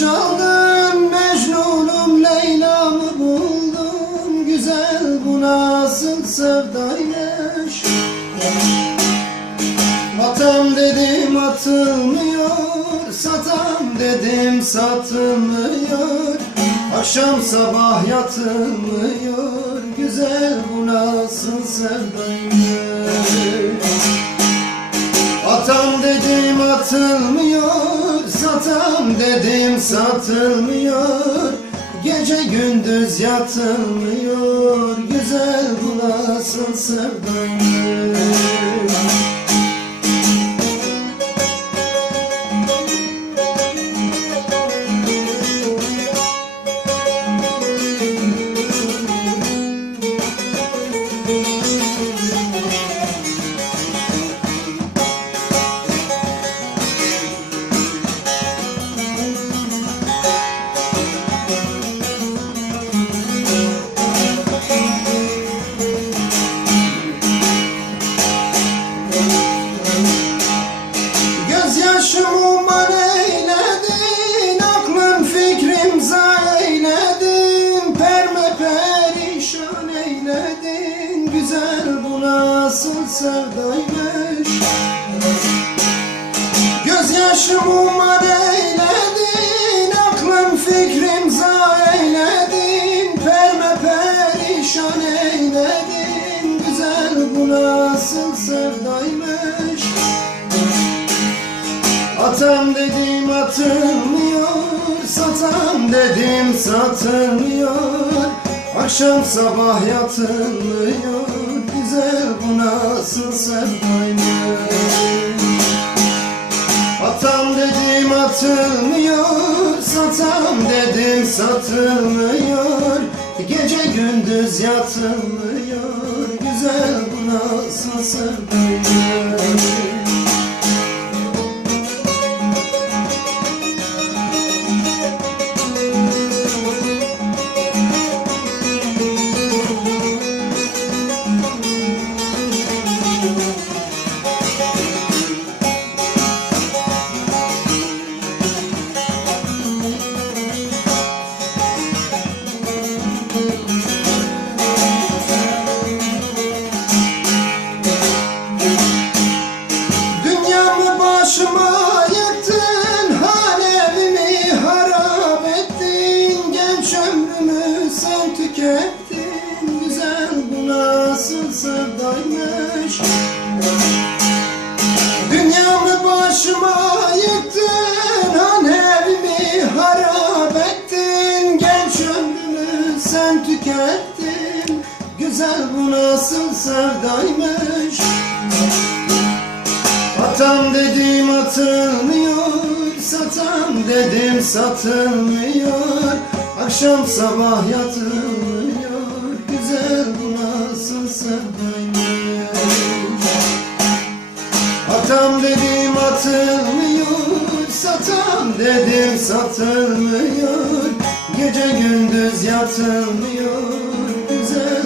çaldım, Mecnun'um Leyla'mı buldum. Güzel, bu nasıl sevdaymış. Atam dedim atılmıyor, satam dedim satılmıyor. Akşam sabah yatılmıyor. Güzel, bu nasıl sevdaymış. Atam dedim atılmıyor, satam dedim satılmıyor. Gece gündüz yatılmıyor. Güzel, bu nasıl sevdaymış. Gözyaşımı man eyledin, aklım fikrim zayi eyledin. Perme perişan eyledin. Güzel, bu nasıl sevdaymış. Gözyaşımı man eyledin, aklım fikrim zayi eyledin. Perme perişan eyledin. Güzel, bu nasıl sevdaymış. Atam dedim atılmıyor, satam dedim satılmıyor. Akşam sabah yatılmıyor. Güzel, bu nasıl sevdaymış. Atam dedim atılmıyor, satam dedim satılmıyor. Gece gündüz yatılmıyor. Güzel, bu nasıl sevdaymış. Başıma yıktın, hanevimi harap ettin. Genç ömrümü sen tükettin. Güzel, bu nasıl sevdaymış. Dünyamı başıma yıktın, hanevimi harap ettin. Genç ömrümü sen tükettin. Güzel, bu nasıl sevdaymış. Atam dedim atılmıyor, satam dedim satılmıyor. Akşam sabah yatılmıyor. Güzel, bu nasıl sevdaymış. Atam dedim atılmıyor, satam dedim satılmıyor. Gece gündüz yatılmıyor. Güzel,